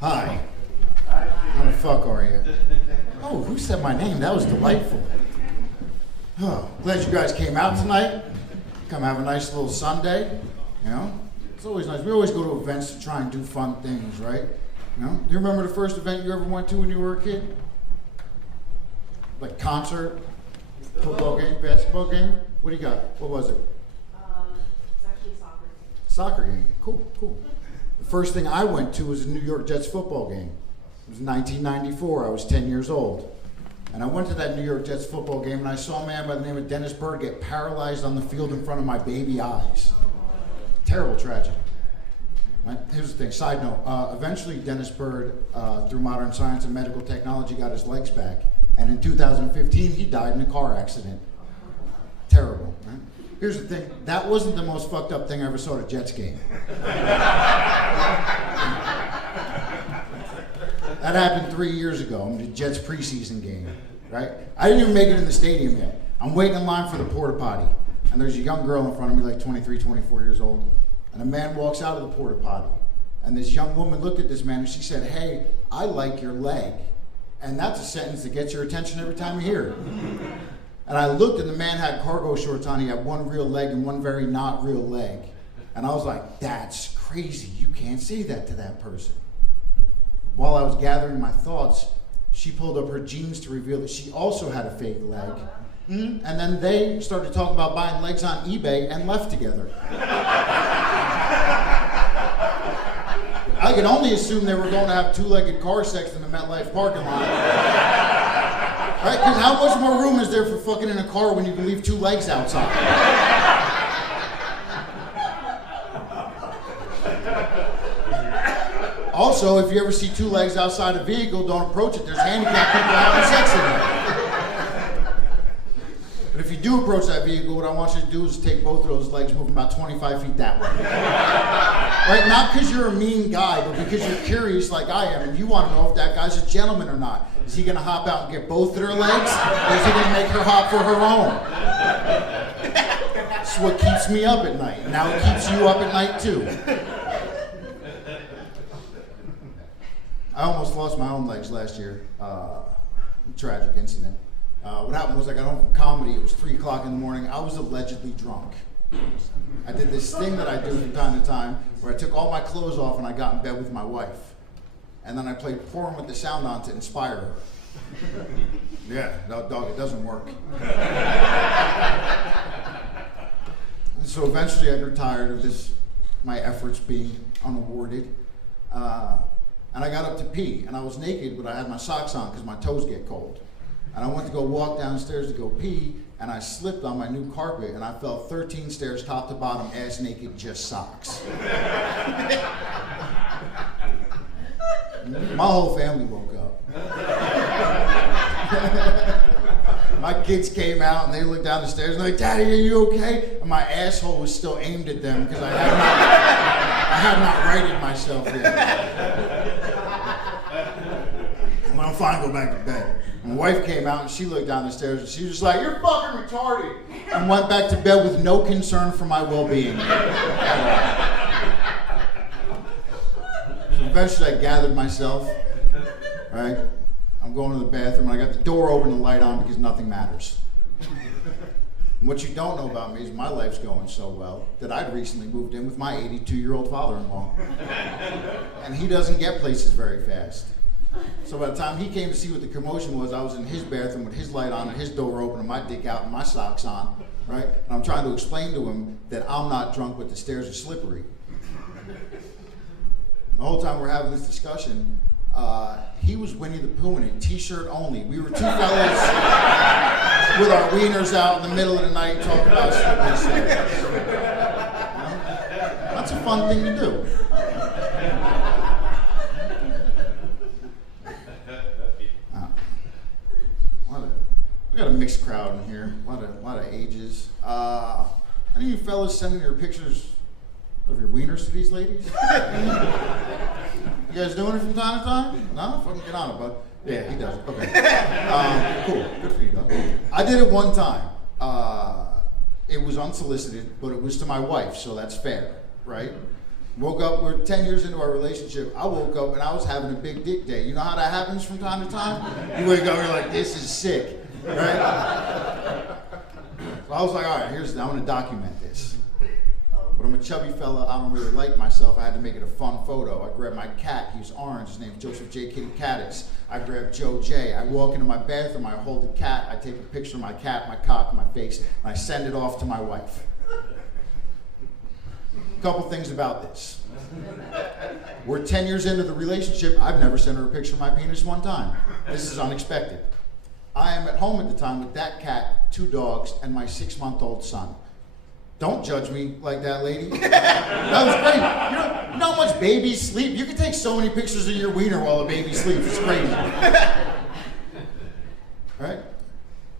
Hi. How the fuck are you? Oh, who said my name? That was delightful. Oh, glad you guys came out tonight. Come have a nice little Sunday. You know, it's always nice. We always go to events to try and do fun things, right? You know, do you remember the first event you ever went to when you were a kid? Like concert, football game, basketball game? What do you got? What was it? It's actually soccer. Soccer game. Cool, cool. The first thing I went to was a New York Jets football game. It was 1994. I was 10 years old. And I went to that New York Jets football game and I saw a man by the name of Dennis Byrd get paralyzed on the field in front of my baby eyes. Terrible tragedy. Right? Here's the thing, side note. Eventually Dennis Byrd, through modern science and medical technology, got his legs back. And in 2015, he died in a car accident. Terrible, right? Here's the thing, that wasn't the most fucked up thing I ever saw at a Jets game. That happened 3 years ago in the Jets preseason game, right? I didn't even make it in the stadium yet. I'm waiting in line for the porta potty. And there's a young girl in front of me, like 23, 24 years old. And a man walks out of the porta potty. And this young woman looked at this man and she said, "Hey, I like your leg." And that's a sentence that gets your attention every time you hear it. And I looked and the man had cargo shorts on. He had one real leg and one very not real leg. And I was like, that's crazy. You can't say that to that person. While I was gathering my thoughts, she pulled up her jeans to reveal that she also had a fake leg. And then they started talking about buying legs on eBay and left together. I could only assume they were going to have two-legged car sex in the MetLife parking lot. Right? Because how much more room is there for fucking in a car when you can leave two legs outside? Also, if you ever see two legs outside a vehicle, don't approach it. There's handicapped people having sex in there. But if you do approach that vehicle, what I want you to do is take both of those legs, move them about 25 feet that way. Right? Not because you're a mean guy, but because you're curious like I am, and you want to know if that guy's a gentleman or not. Is he going to hop out and get both of their legs, or is he going to make her hop for her own? That's what keeps me up at night. Now it keeps you up at night too. I almost lost my own legs last year. Tragic incident. What happened was I got home from comedy. It was 3 o'clock in the morning. I was allegedly drunk. I did this thing that I do from time to time where I took all my clothes off and I got in bed with my wife. And then I played porn with the sound on to inspire her. Yeah, no, dog, it doesn't work. And so eventually I grew tired of this, my efforts being unawarded. And I got up to pee, and I was naked, but I had my socks on because my toes get cold. And I went to go walk downstairs to go pee, and I slipped on my new carpet, and I fell 13 stairs top to bottom, ass naked, just socks. My whole family woke up. My kids came out, and they looked down the stairs, and they're like, "Daddy, are you okay?" And my asshole was still aimed at them because I had not righted myself yet. I'm fine, go back to bed. My wife came out and she looked down the stairs and she was just like, "You're fucking retarded," and went back to bed with no concern for my well-being. So eventually I gathered myself, right? I'm going to the bathroom and I got the door open and the light on because nothing matters. And what you don't know about me is my life's going so well that I'd recently moved in with my 82-year-old father-in-law. And he doesn't get places very fast. So by the time he came to see what the commotion was, I was in his bathroom with his light on and his door open and my dick out and my socks on, right? And I'm trying to explain to him that I'm not drunk, but the stairs are slippery. The whole time we're having this discussion, he was Winnie the Pooh in it, t-shirt only. We were two fellas with our wieners out in the middle of the night talking about slippery stairs. You know? That's a fun thing to do. We got a mixed crowd in here, a lot of ages. Any of you fellas sending your pictures of your wieners to these ladies? You guys doing it from time to time? No? Fucking get on it, bud. Yeah, he does. Okay. Cool. Good for you, though. I did it one time. It was unsolicited, but it was to my wife, so that's fair, right? Woke up, we're 10 years into our relationship. I woke up and I was having a big dick day. You know how that happens from time to time? You wake up, you're like, this is sick, right? So I was like, all right, I'm gonna document this. But I'm a chubby fella, I don't really like myself. I had to make it a fun photo. I grabbed my cat, he's orange, his name's Joseph J. Kitty Caddis. I grabbed Joe J. I walk into my bathroom, I hold the cat, I take a picture of my cat, my cock, my face, and I send it off to my wife. A couple things about this. We're 10 years into the relationship, I've never sent her a picture of my penis one time. This is unexpected. I am at home at the time with that cat, 2 dogs, and my 6-month-old son. Don't judge me like that, lady. That was great. You know how much babies sleep? You can take so many pictures of your wiener while a baby sleeps. It's crazy. Right?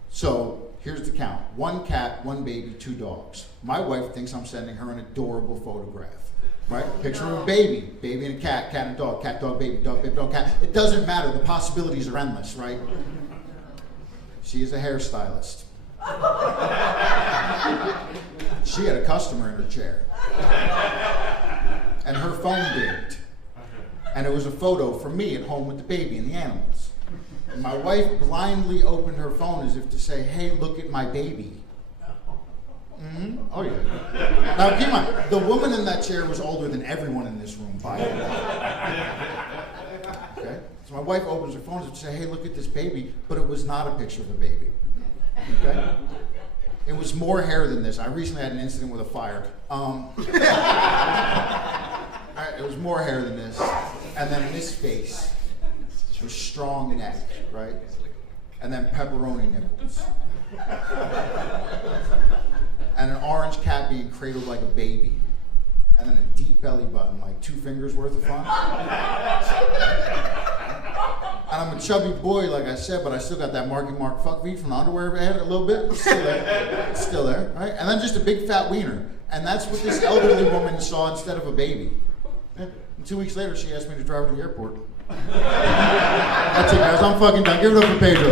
So here's the count. 1 cat, 1 baby, 2 dogs. My wife thinks I'm sending her an adorable photograph. Right? Picture of a baby. Baby and a cat and a dog. Cat, dog, baby, dog, cat. It doesn't matter. The possibilities are endless, right? She is a hairstylist. She had a customer in her chair. And her phone dinged. And it was a photo from me at home with the baby and the animals. And my wife blindly opened her phone as if to say, hey, look at my baby. Mm-hmm. Oh, yeah. Now, keep in mind, the woman in that chair was older than everyone in this room, by the way. Okay? So my wife opens her phone and says, hey, look at this baby. But it was not a picture of a baby. Okay? It was more hair than this. I recently had an incident with a fire. It was more hair than this. And then this face, a strong neck, right? And then pepperoni nipples. And an orange cat being cradled like a baby. And then a deep belly button, like 2 fingers worth of fun. And I'm a chubby boy, like I said, but I still got that Marky Mark fuck V from the underwear ad a little bit. It's still there. It's still there, right? And then just a big fat wiener. And that's what this elderly woman saw instead of a baby. Yeah. And 2 weeks later, she asked me to drive her to the airport. That's it, guys. I'm fucking done. Give it up for Pedro.